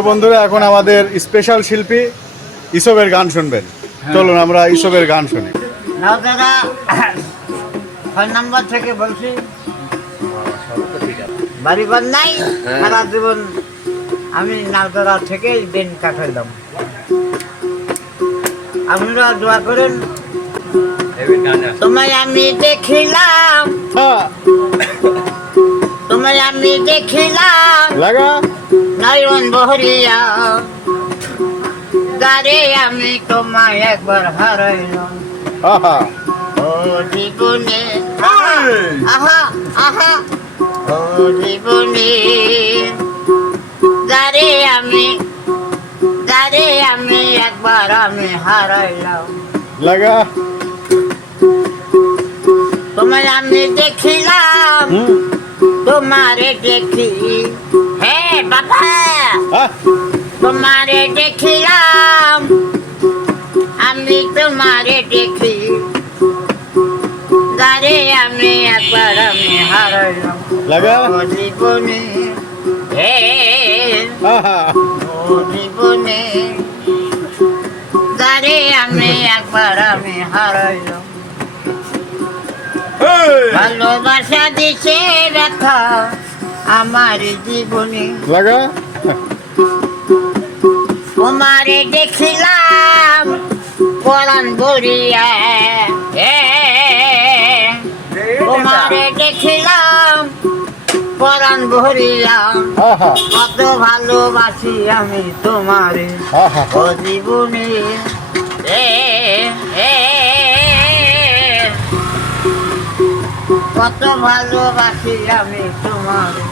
প্রিয় বন্ধুরা, এখন আমাদের স্পেশাল শিল্পী ইসবের গান শুনবেন। চলুন আমরা ইসবের গান শুনি। নাও দাদা, 6 নম্বর থেকে বলছি। বাড়ি ঘর নাই, সারা জীবন আমি নালতলা থেকে দিন কাটাইলাম। আপনারা দোয়া করেন। তোমায় আমি দেখিলাম, তোমায় আমি দেখিলাম লাগা নয়ন বহরিয়া, গারে আমি তোমায় একবার হারাইলাম। আহা ও জীবনে, আহা আহা, ও জীবনে, গারে আমি একবার আমি হারাইলাম। লাগা তোমায় আমি দেখিলাম, তোমারে দেখি, হে বাবা, তোমারে দেখিলাম, আমি তোমারে দেখি, গারে আমি একবার আমি হারাইলাম। লাগা ও জীবনে, হে আহা ও জীবনে, গারে আমি একবার আমি হারাইলাম। ভালোবাসা দিছে ব্যথা আমার জীবনে, লাগা তোমারে দেখিলাম পরাণ ভরিয়া, তোমারে দেখিলাম পরাণ ভরিয়া, আহা কত ভালোবাসি আমি তোমারে, আহা ও জীবনে, কত ভালোবাসি আমি তোমারে।